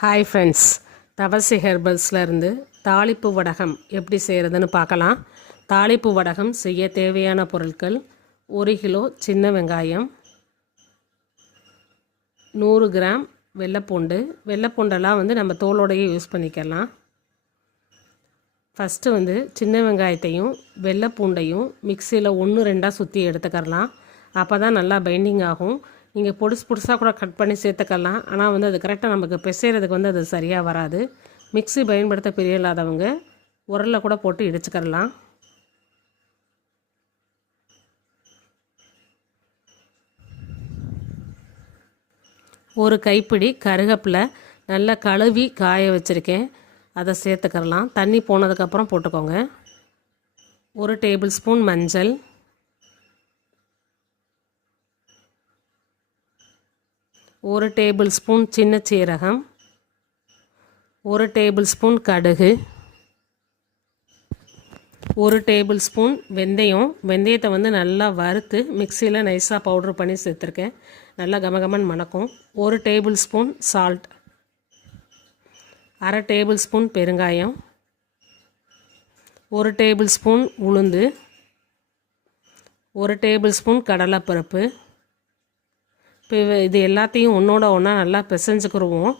Hi friends, தவசி ஹெர்பல்ஸ்லேருந்து தாளிப்பு வடகம் எப்படி செய்கிறதுன்னு பார்க்கலாம். தாளிப்பு வடகம் செய்ய தேவையான பொருட்கள்: 1 கிலோ சின்ன வெங்காயம், 100 கிராம் வெள்ளைப்பூண்டு. வெள்ளைப்பூண்டெல்லாம் நம்ம தோலோடையே யூஸ் பண்ணிக்கலாம். ஃபஸ்ட்டு சின்ன வெங்காயத்தையும் வெள்ளைப்பூண்டையும் மிக்சியில் 1-2 சுற்றி எடுத்துக்கலாம். அப்போ தான் நல்லா பைண்டிங் ஆகும். நீங்கள் பொடுசாக கூட கட் பண்ணி சேர்த்துக்கலாம். ஆனால் அது கரெக்டாக நமக்கு பிசைகிறதுக்கு அது சரியாக வராது. மிக்ஸி பயன்படுத்த பெரிய இல்லாதவங்க உரலில் கூட போட்டு இடிச்சுக்கலாம். ஒரு கைப்பிடி கருவேப்பிலை நல்லா கழுவி காய வச்சுருக்கேன், அதை சேர்த்துக்கலாம். தண்ணி போனதுக்கப்புறம் போட்டுக்கோங்க. 1 டேபிள் ஸ்பூன் மஞ்சள், 1 டேபிள் ஸ்பூன் சின்ன சீரகம், 1 டேபிள் ஸ்பூன் கடுகு, 1 டேபிள் ஸ்பூன் வெந்தயம். வெந்தயத்தை நல்லா வறுத்து மிக்சியில் நைஸாக பவுட்ரு பண்ணி சேர்த்துருக்கேன். நல்லா கமகமன் மணக்கும். 1 table spoon salt, 1/2 table spoon பெருங்காயம், 1 டேபிள் ஸ்பூன் உளுந்து, 1 டேபிள் ஸ்பூன் கடலைப்பருப்பு. இப்போ இது எல்லாத்தையும் ஒன்றா நல்லா பிசைஞ்சுக்கிடுவோம்.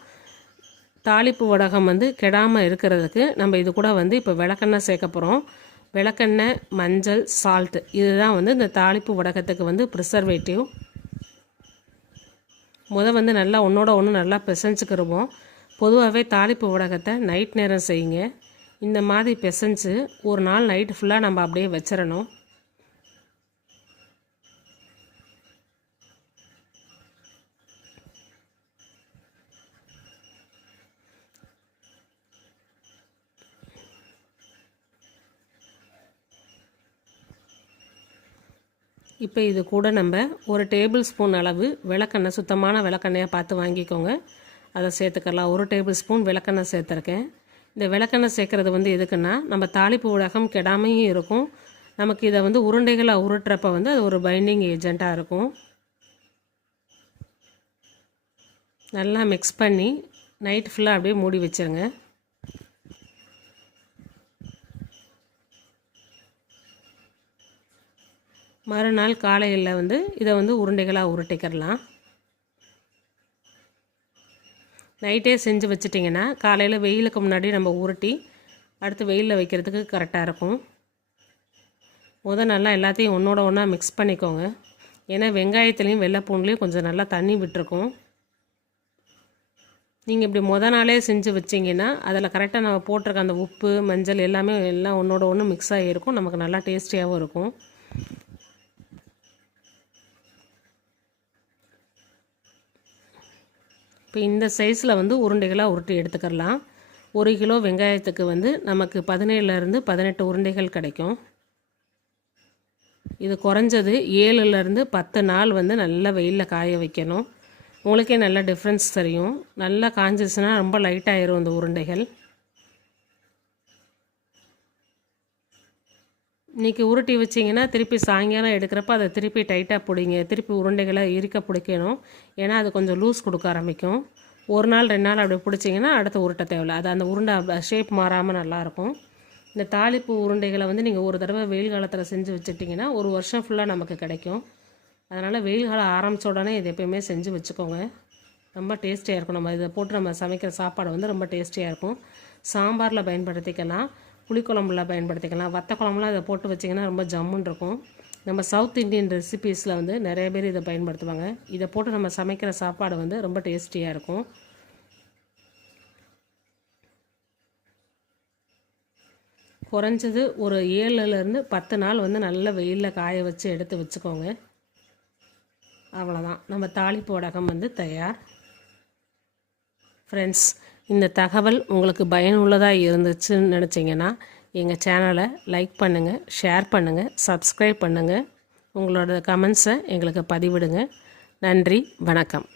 தாளிப்பு வடகம் கெடாமல் இருக்கிறதுக்கு நம்ம இது கூட இப்போ விளக்கெண்ணெய் சேர்க்க போகிறோம். விளக்கெண்ணெய், மஞ்சள், சால்ட்டு, இதுதான் இந்த தாளிப்பு வடகத்துக்கு ப்ரிசர்வேட்டிவ். நல்லா ஒன்றோட நல்லா பிசைஞ்சுக்கிடுவோம். பொதுவாகவே தாளிப்பு வடகத்தை நைட் நேரம் செய்யுங்க. இந்த மாதிரி பிசைஞ்சு ஒரு நாள் நைட்டு ஃபுல்லாக நம்ம அப்படியே வச்சிடணும். இப்போ இது கூட நம்ம 1 டேபிள் ஸ்பூன் அளவு விளக்கெண்ணெய், சுத்தமான விளக்கெண்ணெயை பார்த்து வாங்கிக்கோங்க, அதை சேர்த்துக்கலாம். 1 டேபிள் ஸ்பூன் விளக்கெண்ணெய் சேர்த்துருக்கேன். இந்த விளக்கெண்ணெய் சேர்க்குறது எதுக்குன்னா நம்ம தாளிப்பு வடகம் கெடாமையும் இருக்கும். நமக்கு இதை உருண்டைகளை உருட்டுறப்ப அது ஒரு பைண்டிங் ஏஜெண்ட்டாக இருக்கும். நல்லா மிக்ஸ் பண்ணி நைட் ஃபுல்லாக அப்படியே மூடி வச்சுருங்க. மறுநாள் காலையில் இதை உருண்டைகளாக உருட்டிக்கிறலாம். நைட்டே செஞ்சு வச்சிட்டிங்கன்னா காலையில் வெயிலுக்கு முன்னாடி நம்ம உருட்டி அடுத்து வெயிலில் வைக்கிறதுக்கு கரெக்டாக இருக்கும். நல்லா எல்லாத்தையும் ஒன்றோட ஒன்றா மிக்ஸ் பண்ணிக்கோங்க. ஏன்னா வெங்காயத்துலேயும் வெள்ளைப்பூண்டுலேயும் கொஞ்சம் நல்லா தண்ணி விட்டுருக்கும். நீங்கள் இப்படி நாளே செஞ்சு வச்சிங்கன்னா அதில் கரெக்டாக நம்ம போட்டிருக்க அந்த உப்பு, மஞ்சள் எல்லாம் ஒன்றோட ஒன்று மிக்ஸ் ஆகிருக்கும். நமக்கு நல்லா டேஸ்டியாகவும் இருக்கும். இப்போ இந்த சைஸில் உருண்டைகளாக உருட்டி எடுத்துக்கலாம். 1 கிலோ வெங்காயத்துக்கு நமக்கு 17லேருந்து 18 உருண்டைகள் கிடைக்கும். இது குறைஞ்சது 7லேருந்து 10 நாள் நல்லா வெயிலில் காய வைக்கணும். உங்களுக்கே நல்ல டிஃப்ரென்ஸ் தெரியும். நல்லா காஞ்சிச்சுன்னா ரொம்ப லைட்டாகிடும் இந்த உருண்டைகள். இன்றைக்கி உருட்டி வச்சிங்கன்னா திருப்பி சாயங்காலம் எடுக்கிறப்ப அதை திருப்பி டைட்டாக பிடிங்க. திருப்பி உருண்டைகளை இறுக்க பிடிக்கணும். ஏன்னா அது கொஞ்சம் லூஸ் கொடுக்க ஆரம்பிக்கும். 1 நாள் 2 நாள் அப்படி பிடிச்சிங்கன்னா அடுத்த உருட்டை தேவையில்லை. அது அந்த உருண்டை ஷேப் மாறாமல் நல்லாயிருக்கும். இந்த தாளிப்பு உருண்டைகளை நீங்கள் ஒரு தடவை வெயில் காலத்தில் செஞ்சு வச்சுட்டிங்கன்னா 1 வருஷம் ஃபுல்லாக நமக்கு கிடைக்கும். அதனால் வெயில் காலம் ஆரம்பித்த உடனே இது எப்போயுமே செஞ்சு வச்சுக்கோங்க. ரொம்ப டேஸ்டியாக இருக்கும். நம்ம இதை போட்டு நம்ம சமைக்கிற சாப்பாடு ரொம்ப டேஸ்டியாக இருக்கும். சாம்பாரில் பயன்படுத்திக்கலாம், புளிக்குழம்புல பயன்படுத்திக்கலாம், வத்த குழம்புலாம் இதை போட்டு வச்சிங்கன்னா ரொம்ப ஜம்முன்னு இருக்கும். நம்ம சவுத் இண்டியன் ரெசிபீஸில் நிறைய பேர் இதை பயன்படுத்துவாங்க. இதை போட்டு நம்ம சமைக்கிற சாப்பாடு ரொம்ப டேஸ்டியாக இருக்கும். குறைஞ்சது ஒரு 7லேருந்து 10 நாள் நல்ல வெயிலில் காய வச்சு எடுத்து வச்சுக்கோங்க. அவ்வளோதான், நம்ம தாளிப்பு வடகம் தயார். ஃப்ரெண்ட்ஸ், இந்த தகவல் உங்களுக்கு பயனுள்ளதாக இருந்துச்சுன்னு நினச்சிங்கன்னா எங்கள் சேனலை லைக் பண்ணுங்கள், ஷேர் பண்ணுங்கள், சப்ஸ்கிரைப் பண்ணுங்கள். உங்களோட கமெண்ட்ஸை எங்களுக்கு பதிவிடுங்க. நன்றி, வணக்கம்.